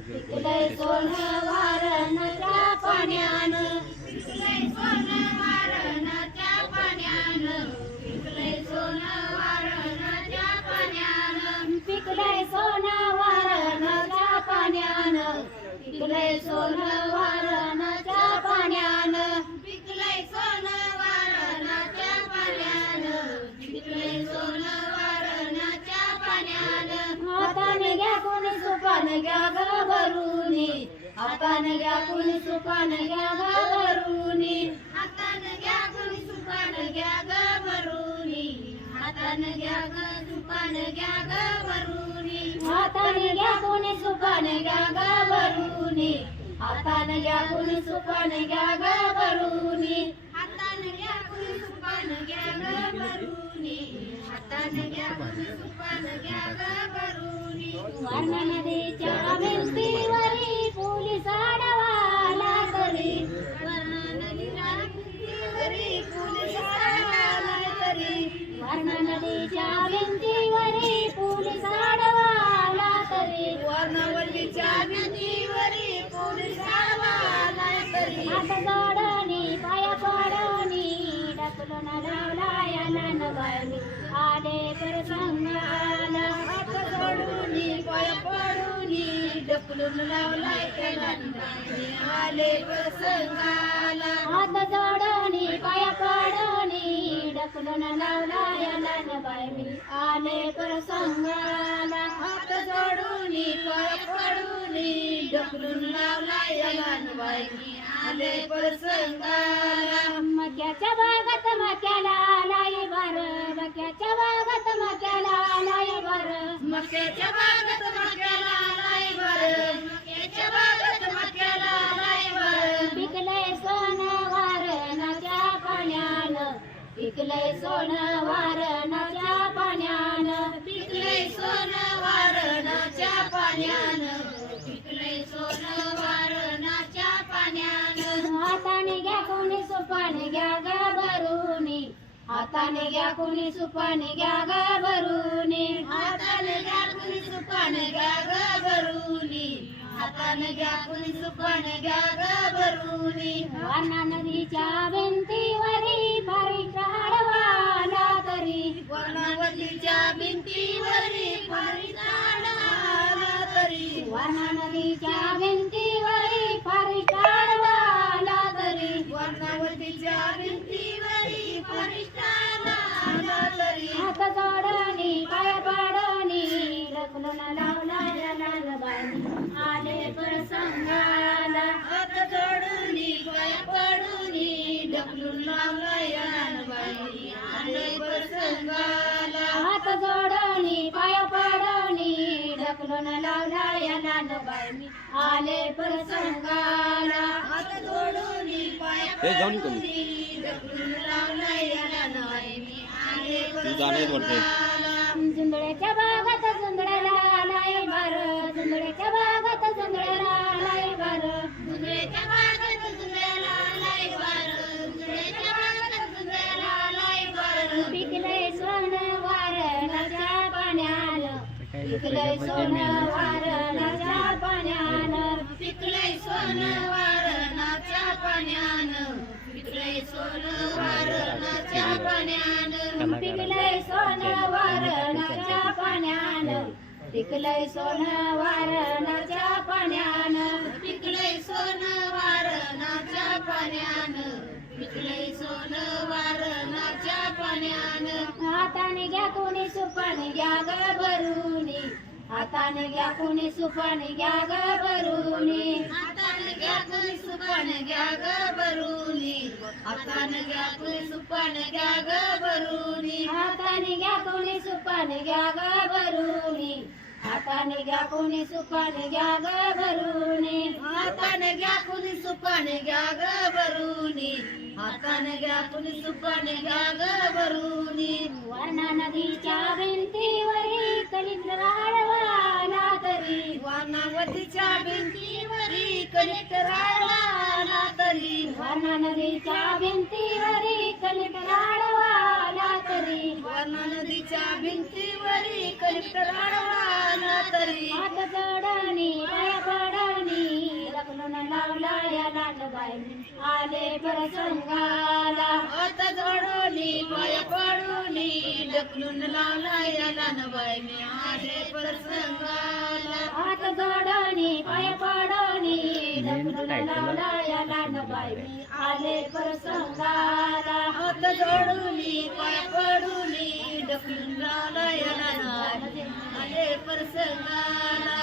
सोन वारण त्या पाण्यानं घ्या ग भरूनी घ्या कुणी सुपान घ्या ग भरूनी घ्या कुणी सुपान घ्या ग हातान घ्या सुपान घ्या गा भरूनी हाताने घ्या कोणी सुपान घ्या ग भरूनी हाताने घ्या कोणी सुपान घ्या ग हाताने घ्या सुपानं घ्या ग करुणी सुवर्ण नदीच्या भिंतीवरी पोलीस आडवा लागली सुवर्ण नदीला भिंतीवरी पोलीस आडवा लागली सुवर्ण नदीच्या भिंतीवरी पोलीस आडवा लागली सुवर्णवल्लीच्या भिंतीवरी पोलीस आडवा लागली हात जोडणी पाया पडणी ढकलून लावला याला नवाली आले परसंगाला हात सोडून आले हात जोडून पाय पडून ढकलून लावलाय ननबाई आले परसंगाला हात जोडून पाय पडून ढकलून लावलाय ननबाई मक्याच्या भागात मक्याला लाई मक्याच्या बागात मक्याला लाई बर मक्याच्या बागात मक्याला लाई बर पिकलंय सोनं वारणाच्या पाण्यानं. पिकलंय सोनं वारणाच्या पाण्यानं. पिकलंय सोनं वारणाच्या पाण्यानं. पिकलंय सोनं वारणाच्या पाण्यानं. हाताने घ्या कोणी सोपाने घ्या ग हाताने घ्या कुणी सुपाने घ्या गा भरूनी हाताने घ्या कुणी सुपाने घ्या गा भरूनी हाताने घ्या कुणी सुपाने घ्या गा भरूनी वाना नदीच्या भिंतीवरी फारी आडवाला तरी. वर्णावतीच्या भिंतीवरी फारी आडवाला तरी. वाना नदीच्या भिंतीवर जोडणी पाय पाडणी. लखलून लावला जलाल आले प्रसंगाला हात जोडणी पाय पाडणी. लखलून लावला जलाल बाणी आले प्रसंगाला हात जोडणी पाय पाडणी. लखलून लावला जलाल बाणी आले प्रसंगाला हात जोडणी पाय पाडणी. लखलून लावला जलाल ती गाणं आहेत वाटते झुंदळ्याच्या बागात झुंदळ्याला आलाय बार झुंदळ्याच्या बागात झुंदळ्याला आलाय बार झुंदळ्याच्या बागात झुंदळ्याला आलाय बार झुंदळ्याच्या बागात झुंदळ्याला आलाय बार पिकलंय सोनं वारणाच्या पाण्यानं. पिकलंय सोनं वारणाच्या पाण्यानं. पिकलंय सोनं पिकलंय सोनं वारणाच्या पाण्यानं. पिकलंय सोनं वारणाच्या पाण्यानं. पिकलंय सोनं वारणाच्या पाण्यानं. पिकलंय सोनं वारणाच्या पाण्यानं. हाताने घ्या कोणी सुपाने घ्या ग भरूनी हाताने घ्या कोणी सुपाने घ्या ग भरूनी हाताने घ्या कोणी सुपाने हाताने घ्या कोणी सुपाने घ्या ग भरूनी हाताने घ्या कोणी सुपाने घ्या ग भरूनी हाताने घ्या कोणी सुपाने घ्या ग भरूनी हाताने घ्या कोणी सुपाने घ्या ग भरूनी हाताने घ्या कोणी सुपाने घ्या ग भरूनी नदीच्या भिंतीवरी कलेक्टर आडवाला तरी. नदीच्या भिंतीवरी कलेक्टर तरी. हात चढणी लग्न लावला या लाटबाई आले प्रसंगाला. हात जोडूनी पाय पडूनी ढकलून लावला याला न बाई मी आले प्रसंगाला. हात जोडणी पाय पडणी ढकलून लावला याला न बाई मी आले प्रसंगाला. हात जोडूनी पाय पडूनी ढकलून लावला याला न आले प्रसंगाला.